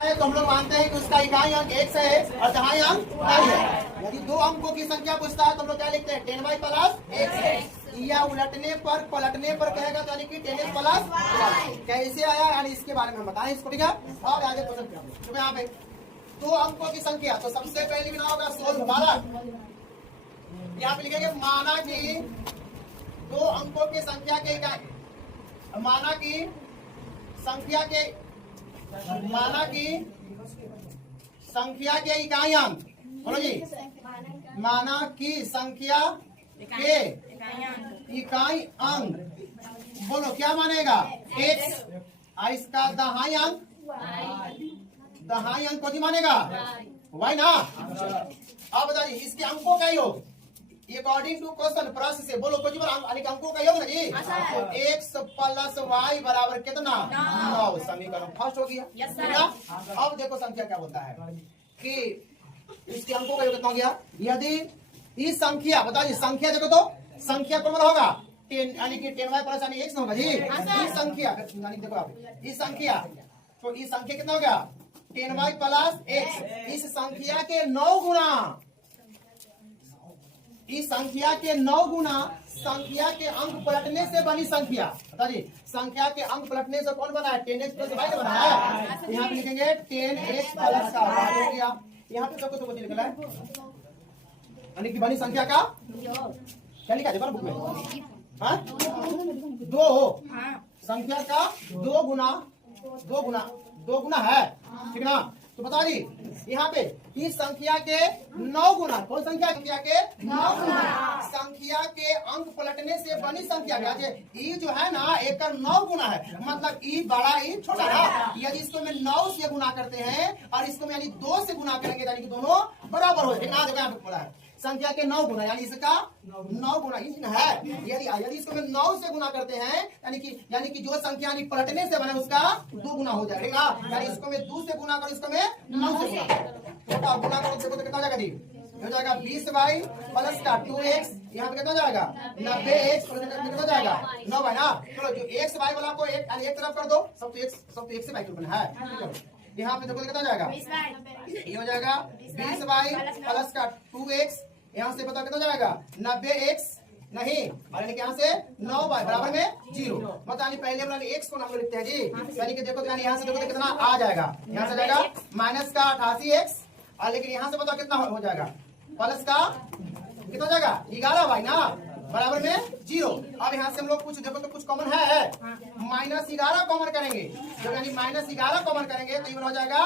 तो हम लोग मानते हैं कि उसका इकाई अंक x है और दहाई अंक y है। यदि दो अंकों की संख्या पूछता है तो हम लोग क्या लिखते हैं 10y प्लस x, या उलटने पर कहेगा तो यानी कि 10x प्लस y। कैसे आया यानी इसके बारे में हम बताएं इसको, ठीक है। और आगे क्वेश्चन क्या है, तो यहाँ पे दो अंकों की संख्या, तो सबसे पहले बिना होगा सोल्व हमारा। यहाँ पे लिखेंगे माना कि दो अंकों की संख्या के इकाई, माना कि संख्या के इकाई अंक, बोलो जी, माना कि संख्या के इकाई अंक, बोलो क्या मानेगा x, और इसका दहाई अंक कौन मानेगा y ना। अब बताइए इसके अंकों का योग अकॉर्डिंग टू क्वेश्चन प्रश्न से, बोलो कुछ अंकों का योग ना जी। x प्लस y बराबर कितना 9, समीकरण फर्स्ट हो गया। अब देखो संख्या क्या बोलता है कि इसके अंकों का योग कितना हो गया। यदि इस संख्या, बताइए संख्या देखो तो संख्या कौन होगा 10, यानी कि 10y प्लस यानी x होगा जी। इस संख्या देखो आप, इस संख्या तो इस संख्या कितना हो गया 10y प्लस x। इस संख्या के 9 गुना, इस संख्या के 9 गुना संख्या के अंक पलटने से बनी संख्या। बताइए संख्या के अंक पलटने से कौन बना है 10x प्लस y बना है। यहाँ पे लिखेंगे 10x प्लस का y हो गया। यहाँ पे तो कुछ लिखना है यानी कि बनी संख्या का क्या लिखा है बुक में, हाँ 2 संख्या का 2 गुना है, ठीक ना। तो बता दी यहाँ पे इस संख्या के 9 गुना, कौन संख्या के 9 गुना संख्या के अंक पलटने से बनी संख्या। ई जो है ना एक 9 गुना है, मतलब ई बड़ा ई छोटा है। यदि इसको में 9 से गुना करते हैं और इसको में यानी 2 से गुना करेंगे यानी कि दोनों बराबर हो जाएगा। यहाँ पे बोला है संख्या के 9 गुना, यानी इसका 9 गुना है। यदि इसको में 9 से गुना करते हैं यानी कि जो संख्या पलटने से बने उसका 2 गुना हो जाएगा। यानी इसको में 2 से गुना करो, इसको में 9 से गुना करो, देखो तो कितना हो जाएगा दी हो जाएगा 20y प्लस का 2x। यहाँ पे कितना जाएगा 90x, कितना हो जाएगा 9y ना। चलो जो x y वाला को एक तरफ कर दो, सब तो x से y बना है। यहाँ पे देखो कितना जाएगा ये हो जाएगा 20y प्लस का 2x। यहाँ से पता कितना जाएगा 90x नहीं, और यहाँ से 9y बराबर में 0। मतलब पहले वाला x को हम लिखते हैं जी। यानी कि देखो यानी यहाँ से देखो कितना आ जाएगा, यहाँ से जाएगा माइनस का 88x, और लेकिन यहाँ से बताओ कितना हो जाएगा प्लस का कितना हो जाएगा 11y ना बराबर में 0। अब यहाँ से हम लोग कुछ देखो तो कुछ कॉमन है -11 कॉमन करेंगे, जब यानी -11 कॉमन करेंगे तो ये हो जाएगा